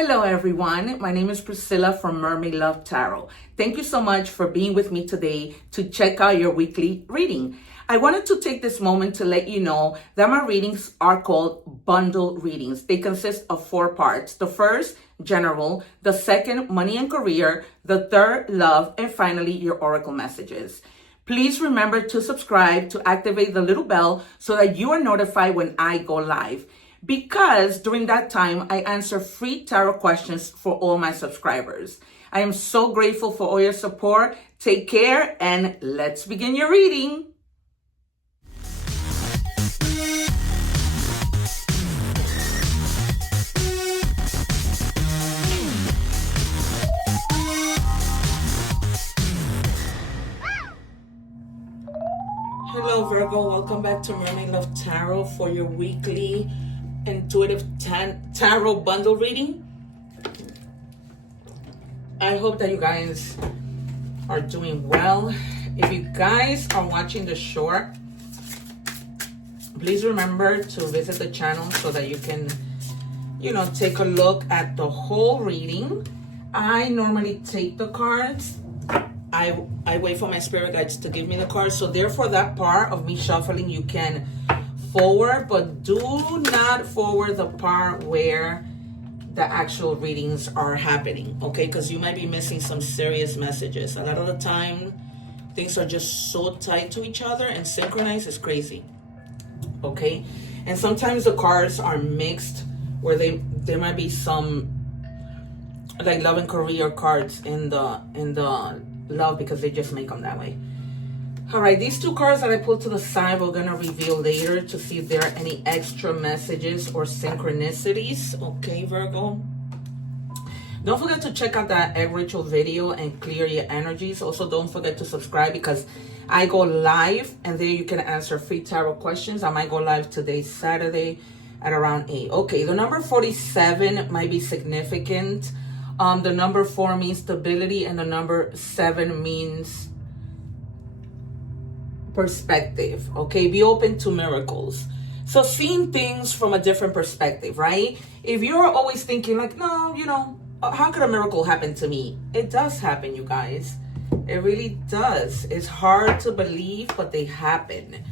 Hello everyone, my name is Priscilla from Mermaid Love Tarot. Thank you so much for being with me today to check out your weekly reading. I wanted to take this moment to let you know that my readings are called bundle readings. They consist of 4 parts. The first, general. The second, money and career. The third, love. And finally, your oracle messages. Please remember to subscribe, to activate the little bell so that you are notified when I go live. Because during that time, I answer free tarot questions for all my subscribers. I am so grateful for all your support. Take care and let's begin your reading. Hello Virgo, welcome back to Mermaid Love Tarot for your weekly intuitive tarot bundle reading. I hope that you guys are doing well. If you guys are watching the short, please remember to visit the channel so that you can, take a look at the whole reading. I normally take the cards. I wait for my spirit guides to give me the cards. So therefore that part of me shuffling, you can forward, but do not forward the part where the actual readings are happening, okay? Because you might be missing some serious messages. A lot of the time, things are just so tied to each other and synchronized, it's crazy, okay? And sometimes the cards are mixed where there might be some like love and career cards in the love because they just make them that way. All right, these 2 cards that I pulled to the side, we're gonna reveal later to see if there are any extra messages or synchronicities. Okay, Virgo. Don't forget to check out that egg ritual video and clear your energies. Also, don't forget to subscribe because I go live and there you can answer free tarot questions. I might go live today, Saturday, at around 8. Okay, the number 47 might be significant. The number 4 means stability and the number 7 means perspective. Okay, be open to miracles. So seeing things from a different perspective, right? If you're always thinking like, no, how could a miracle happen to me? It does happen, you guys. It really does. It's hard to believe, but they happen.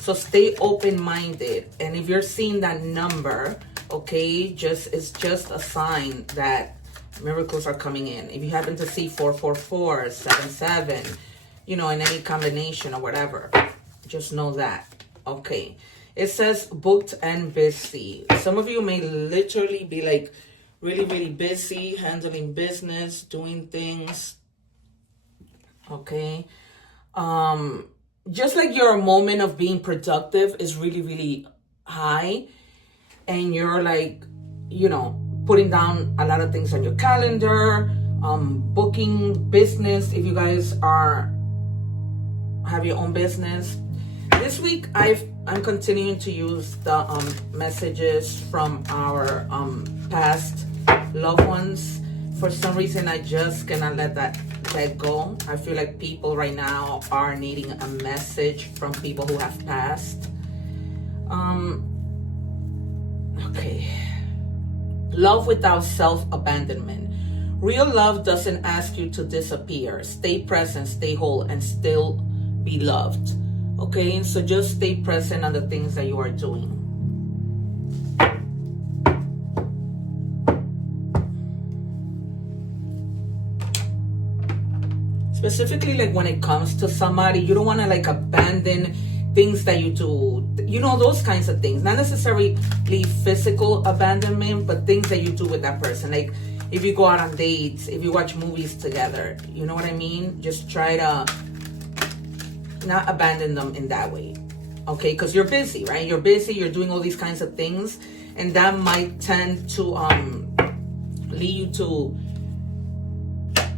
So stay open-minded. And if you're seeing that number, okay, it's just a sign that miracles are coming in. If you happen to see 444, 77, in any combination or whatever, just know that. Okay, it says booked and busy. Some of you may literally be like really, really busy handling business, doing things. Okay, just like your moment of being productive is really, really high, and you're like, putting down a lot of things on your calendar, booking business. If you guys have your own business, this week I'm continuing to use the messages from our past loved ones. For some reason, I just cannot let that go. I feel like people right now are needing a message from people who have passed. Okay. Love without self-abandonment. Real love doesn't ask you to disappear. Stay present, stay whole, and still be loved. Okay, so just stay present on the things that you are doing. Specifically, like when it comes to somebody, you don't want to like abandon things that you do, those kinds of things. Not necessarily physical abandonment, but things that you do with that person. Like if you go out on dates, if you watch movies together, you know what I mean? Just try to not abandon them in that way. Okay, because you're busy, right? You're busy, you're doing all these kinds of things, and that might tend to lead you to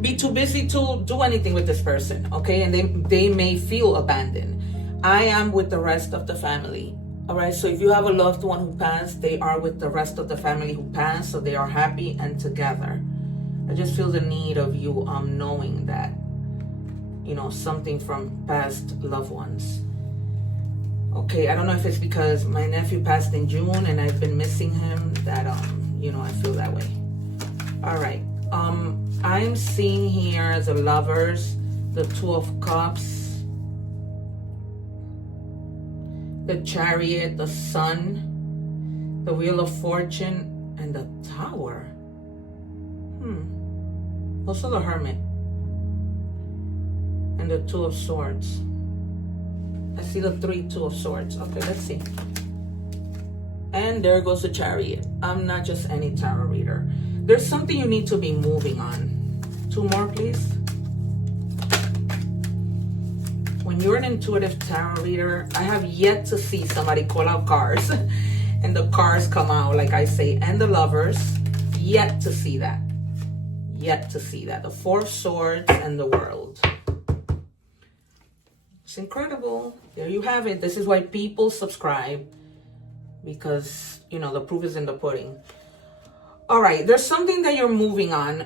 be too busy to do anything with this person. Okay, and they may feel abandoned. I am with the rest of the family. All right, so if you have a loved one who passed, they are with the rest of the family who passed, so they are happy and together. I just feel the need of you knowing that, something from past loved ones. Okay, I don't know if it's because my nephew passed in June and I've been missing him that, I feel that way. All right. I'm seeing here the Lovers, the Two of Cups, the Chariot, the Sun, the Wheel of Fortune, and the Tower. Also the Hermit. And the Two of Swords. I see the Two of Swords. Okay, let's see. And there goes the Chariot. I'm not just any tarot reader. There's something you need to be moving on. 2 more, please. When you're an intuitive tarot reader, I have yet to see somebody call out cards and the cards come out, like I say, and the Lovers. Yet to see that. Yet to see that. The 4 of Swords and the World. It's incredible. There you have it. This is why people subscribe, because, you know, the proof is in the pudding. All right, there's something that you're moving on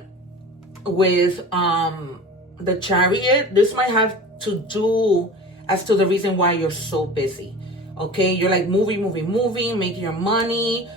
with the Chariot. This might have to do as to the reason why you're so busy. Okay, you're like moving, making your money,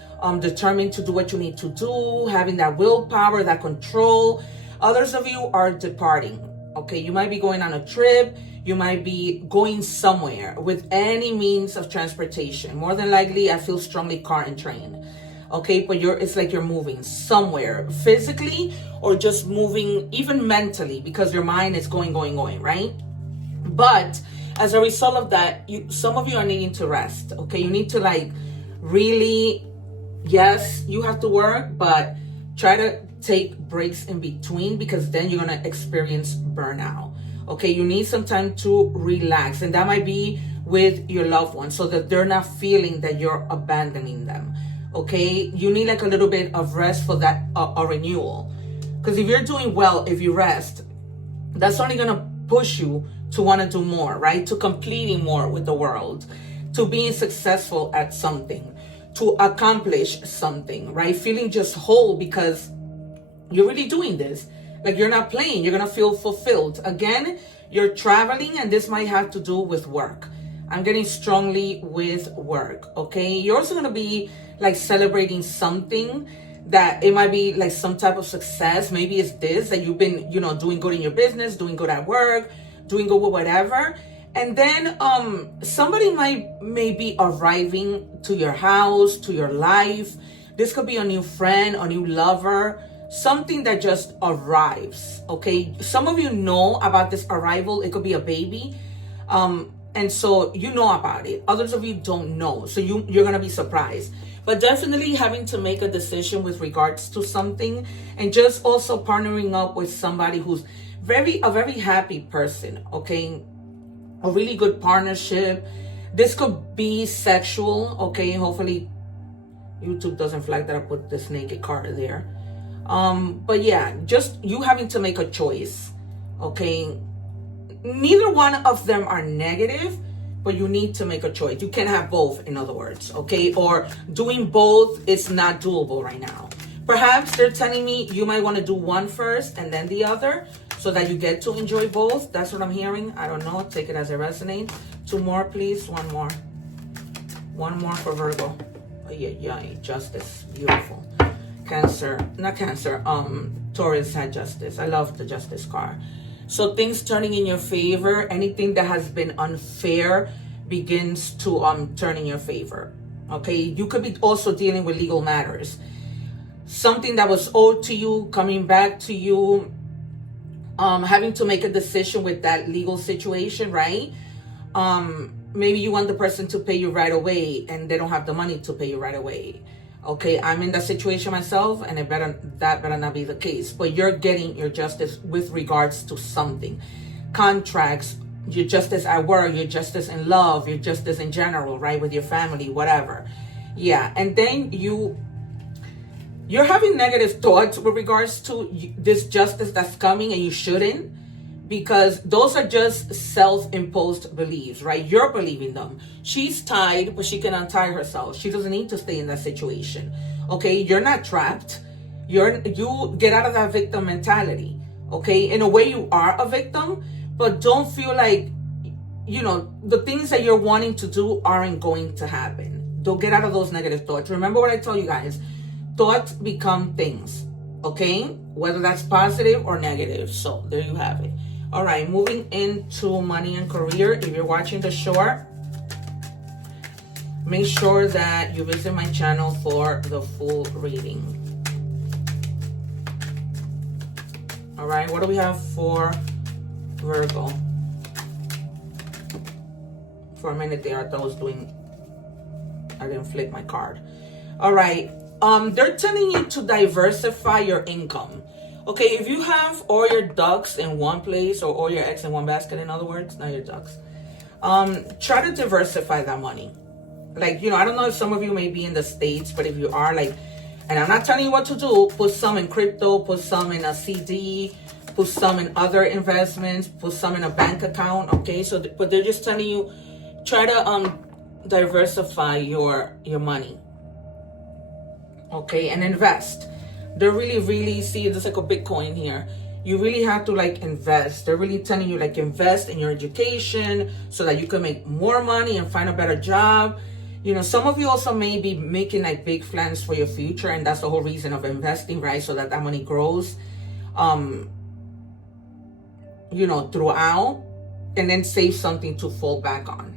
determined to do what you need to do, having that willpower, that control. Others of you are departing. Okay, you might be going on a trip. You might be going somewhere with any means of transportation. More than likely, I feel strongly car and train. Okay, but it's like you're moving somewhere physically, or just moving even mentally, because your mind is going, right? But as a result of that, some of you are needing to rest. Okay, you need to like really, yes, you have to work, but try to take breaks in between, because then you're going to experience burnout. Okay, you need some time to relax, and that might be with your loved ones, so that they're not feeling that you're abandoning them. Okay, you need like a little bit of rest for that, a renewal. Because if you're doing well, if you rest, that's only going to push you to want to do more, right? To completing more with the world, to being successful at something, to accomplish something, right? Feeling just whole because you're really doing this. Like you're not playing, you're going to feel fulfilled. Again, you're traveling, and this might have to do with work. I'm getting strongly with work, okay? You're also going to be like celebrating something that it might be like some type of success. Maybe it's this, that you've been, you know, doing good in your business, doing good at work, doing good with whatever. And then somebody may be arriving to your house, to your life. This could be a new friend, a new lover, something that just arrives, okay? Some of you know about this arrival. It could be a baby. And so you know about it. Others of you don't know. So you're going to be surprised. But definitely having to make a decision with regards to something, and just also partnering up with somebody who's a very happy person, okay? A really good partnership. This could be sexual, okay? Hopefully YouTube doesn't flag that I put this naked card there. But yeah, just you having to make a choice, okay? Neither one of them are negative, but you need to make a choice. You can't have both, in other words, okay? Or doing both is not doable right now. Perhaps they're telling me you might want to do one first and then the other, so that you get to enjoy both. That's what I'm hearing. I don't know. Take it as it resonates. 2 more, please. 1 more. 1 more for Virgo. Oh, yeah. Justice. Beautiful. Cancer. Not Cancer. Taurus had Justice. I love the Justice card. So things turning in your favor. Anything that has been unfair begins to turn in your favor. Okay? You could be also dealing with legal matters. Something that was owed to you coming back to you. Having to make a decision with that legal situation, right? Maybe you want the person to pay you right away and they don't have the money to pay you right away. Okay, I'm in that situation myself, and that better not be the case. But you're getting your justice with regards to something. Contracts, your justice at work, your justice in love, your justice in general, right? With your family, whatever. Yeah, and then you're having negative thoughts with regards to this justice that's coming, and you shouldn't, because those are just self-imposed beliefs, right? You're believing them. She's tied, but she can untie herself. She doesn't need to stay in that situation, okay? You're not trapped. You get out of that victim mentality, okay? In a way, you are a victim, but don't feel like, you know, the things that you're wanting to do aren't going to happen. Don't get out of those negative thoughts. Remember what I told you guys. Thoughts become things, Okay, whether that's positive or negative. So there you have it. All right, moving into money and career. If you're watching the short, make sure that you visit my channel for the full reading. All right, what do we have for Virgo? For a minute there, I thought I didn't flip my card. All right, they're telling you to diversify your income. Okay, if you have all your ducks in one place, or all your eggs in one basket, in other words, not your ducks, try to diversify that money. Like, I don't know if some of you may be in the States, but if you are, like, and I'm not telling you what to do, put some in crypto, put some in a CD, put some in other investments, put some in a bank account, okay? So, but they're just telling you, try to diversify your money, okay? And invest. They're really, see, there's like a Bitcoin here. You really have to like invest. They're really telling you like invest in your education so that you can make more money and find a better job. Some of you also may be making like big plans for your future, and that's the whole reason of investing, right? So that money grows, throughout, and then save something to fall back on.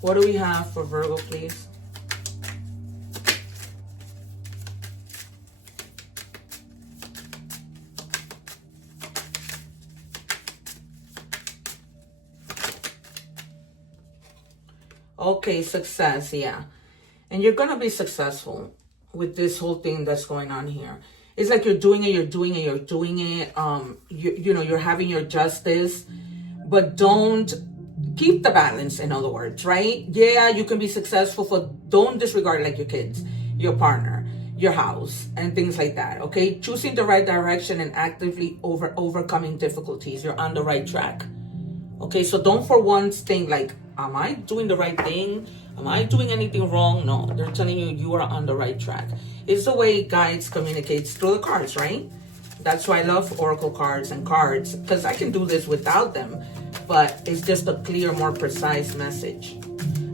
What do we have for Virgo, please? Okay, success, yeah. And you're going to be successful with this whole thing that's going on here. It's like you're doing it. You're having your justice, but don't keep the balance, in other words, right? Yeah, you can be successful, don't disregard like your kids, your partner, your house, and things like that, okay? Choosing the right direction and actively overcoming difficulties. You're on the right track, okay? So don't for once think like, am I doing the right thing? Am I doing anything wrong? No, they're telling you you are on the right track. It's the way guides communicates through the cards, right? That's why I love oracle cards and cards, because I can do this without them, but it's just a clear, more precise message.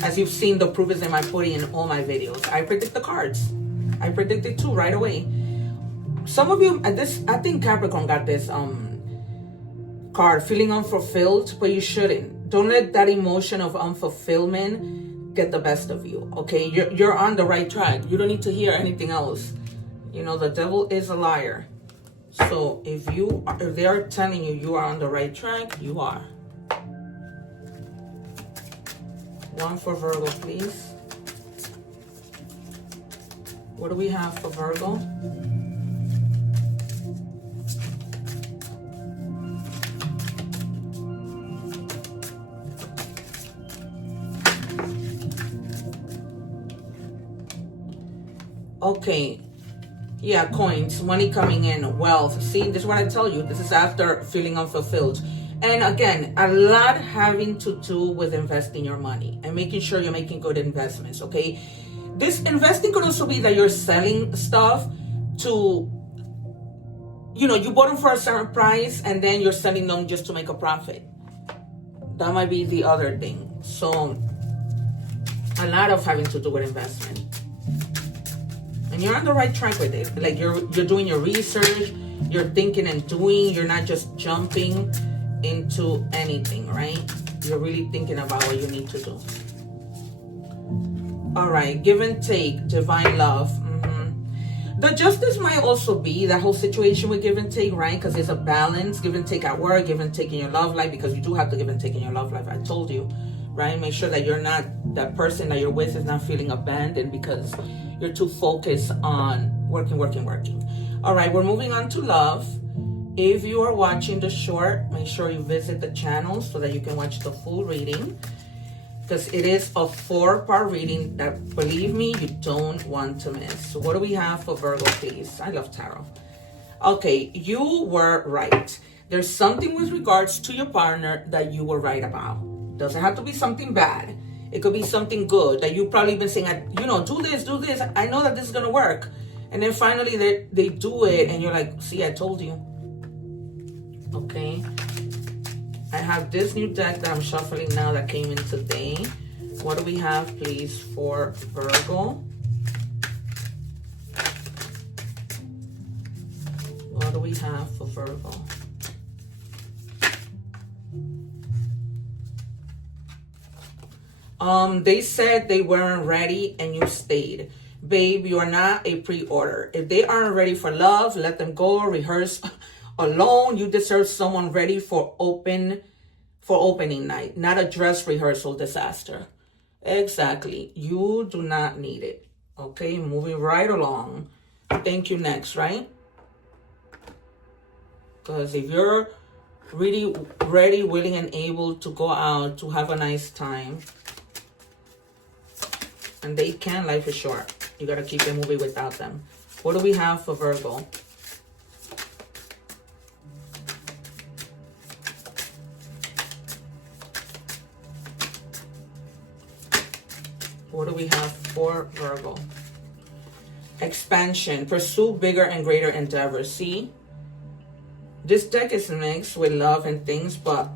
As you've seen, the proof is in my putting in all my videos. I predict the cards. I predict it too right away. Some of you, I think Capricorn got this card, feeling unfulfilled, but you shouldn't. Don't let that emotion of unfulfillment get the best of you, okay? You're on the right track. You don't need to hear anything else. The devil is a liar. So if they are telling you you are on the right track, you are. One for Virgo, please. What do we have for Virgo? Okay. Yeah, coins, money coming in, wealth. See, this is what I tell you. This is after feeling unfulfilled. And again, a lot having to do with investing your money and making sure you're making good investments, okay? This investing could also be that you're selling stuff to, you bought them for a certain price and then you're selling them just to make a profit. That might be the other thing. So, a lot of having to do with investment. And you're on the right track with it. Like you're doing your research, you're thinking and doing, you're not just jumping into anything, right? You're really thinking about what you need to do. All right, give and take, divine love. The justice might also be that whole situation with give and take, right? Because there's a balance, give and take at work, give and take in your love life, because you do have to give and take in your love life. I told you, right? Make sure that you're not, that person that you're with is not feeling abandoned because you're too focused on working. All right, we're moving on to love. If you are watching the short, make sure you visit the channel so that you can watch the full reading, because it is a 4-part reading that, believe me, you don't want to miss. So what do we have for Virgo, please? I love tarot. Okay, you were right. There's something with regards to your partner that you were right about. Doesn't have to be something bad. It could be something good that you've probably been saying, do this. I know that this is going to work. And then finally they do it and you're like, see, I told you. Okay. I have this new deck that I'm shuffling now that came in today. What do we have, please, for Virgo? What do we have for Virgo? They said they weren't ready and you stayed. Babe, you are not a pre-order. If they aren't ready for love, let them go. Rehearse alone. You deserve someone ready for opening night, not a dress rehearsal disaster. Exactly. You do not need it. Okay, moving right along. Thank you, next, right? Because if you're really ready, willing, and able to go out to have a nice time, and they can, life is short. You got to keep it moving without them. What do we have for Virgo? What do we have for Virgo? Expansion. Pursue bigger and greater endeavors. See? This deck is mixed with love and things, but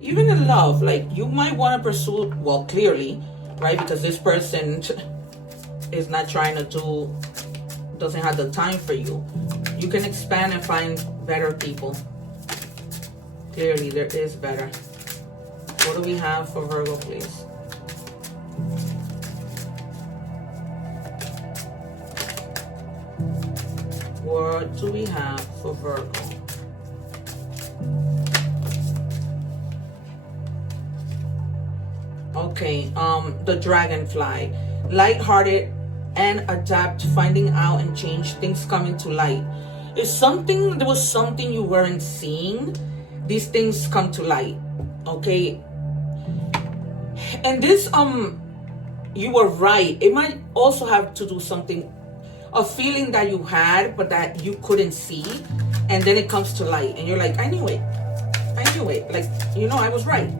even in love, like, you might want to pursue, well, clearly, right? Because this person is not trying to doesn't have the time for you. You can expand and find better people. Clearly, there is better. What do we have for Virgo, please? What do we have for Virgo? Okay, the dragonfly. Light-hearted and adapt, finding out and change, things coming to light. There was something you weren't seeing. These things come to light. Okay. And this, you were right. It might also have to do something, a feeling that you had, but that you couldn't see. And then it comes to light. And you're like, I knew it. Like, I was right.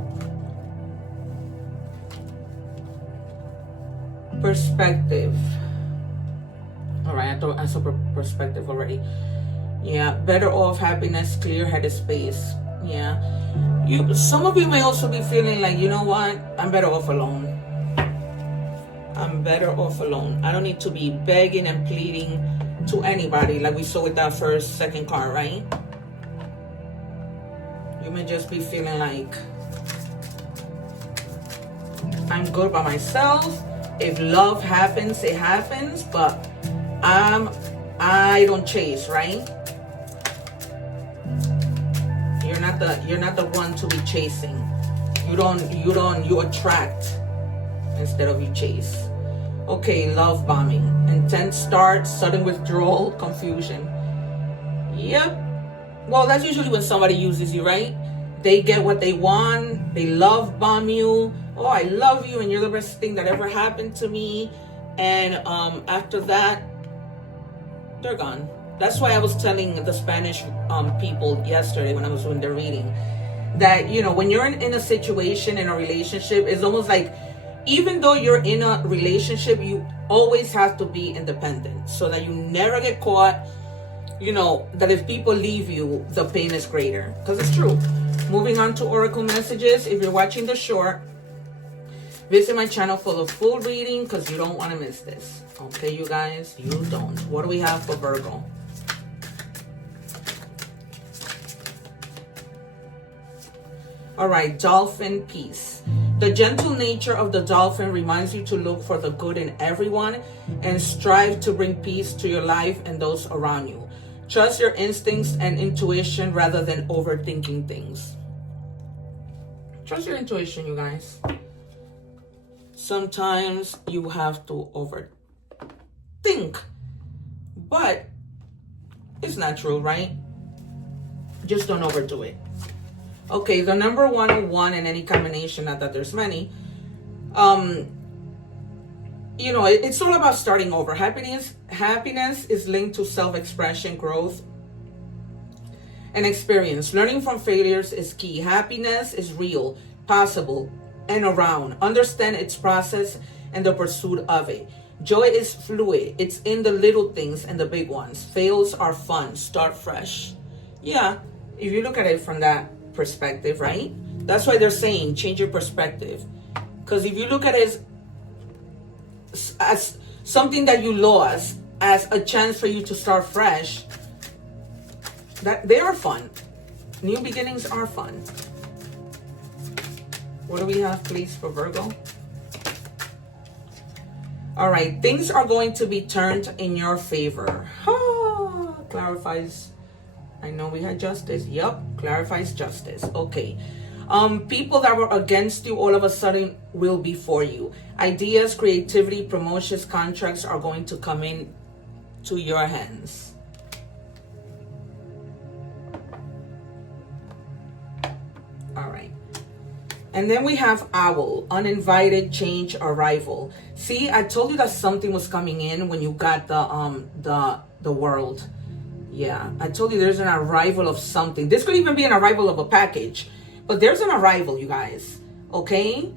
Perspective. All right, I thought I saw perspective already. Yeah, better off, happiness, clear-headed space. Yeah. Some of you may also be feeling like, you know what? I'm better off alone. I don't need to be begging and pleading to anybody like we saw with that second card, right? You may just be feeling like, I'm good by myself. If love happens, it happens, but I don't chase, right? You're not the one to be chasing. You attract instead of you chase. Okay, love bombing. Intense start, sudden withdrawal, confusion. Yep. Well, that's usually when somebody uses you, right? They get what they want. They love bomb you. Oh, I love you and you're the best thing that ever happened to me. And after that, they're gone. That's why I was telling the Spanish people yesterday when I was doing the reading that, when you're in a situation, in a relationship, it's almost like, even though you're in a relationship, you always have to be independent so that you never get caught, that if people leave you, the pain is greater. Because it's true. Moving on to Oracle messages. If you're watching the short, visit my channel for the full reading because you don't want to miss this. Okay, you guys? You don't. What do we have for Virgo? All right, dolphin peace. The gentle nature of the dolphin reminds you to look for the good in everyone and strive to bring peace to your life and those around you. Trust your instincts and intuition rather than overthinking things. Trust your intuition, you guys. Sometimes you have to overthink, but it's natural, right? Just don't overdo it. Okay, the number 101 in any combination, not that there's many, it's all about starting over. Happiness is linked to self-expression, growth, and experience. Learning from failures is key. Happiness is real, possible, and around. Understand its process and the pursuit of it. Joy is fluid. It's in the little things and the big ones. Fails are fun. Start fresh. Yeah, if you look at it from that perspective, right? That's why they're saying change your perspective. Because if you look at it as something that you lost, as a chance for you to start fresh, that they are fun. New beginnings are fun. What do we have, please, for Virgo? All right, things are going to be turned in your favor. Clarifies. I know we had justice. Yup, clarifies justice. Okay. People that were against you all of a sudden will be for you. Ideas, creativity, promotions, contracts are going to come in to your hands. All right. And then we have owl, uninvited change, arrival. See, I told you that something was coming in when you got the world. Yeah, I told you there's an arrival of something. This could even be an arrival of a package, but there's an arrival, you guys. Okay,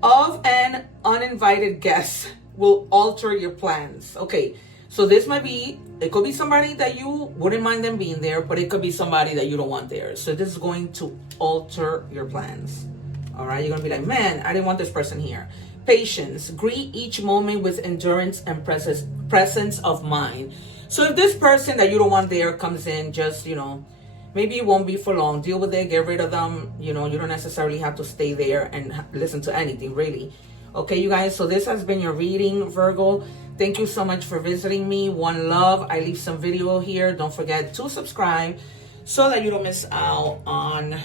of an uninvited guest will alter your plans. Okay, so this might be, it could be somebody that you wouldn't mind them being there, but it could be somebody that you don't want there. So this is going to alter your plans. All right, you're gonna be like, man, I didn't want this person here. Patience, greet each moment with endurance and presence of mind. So if this person that you don't want there comes in, just, you know, maybe it won't be for long. Deal with it, get rid of them. You know, you don't necessarily have to stay there and listen to anything, really. Okay, you guys, so this has been your reading, Virgo. Thank you so much for visiting me. One love. I leave some video here. Don't forget to subscribe so that you don't miss out on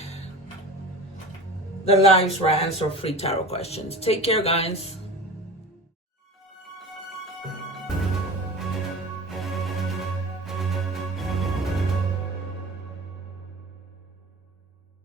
the lives where I answer free tarot questions. Take care, guys.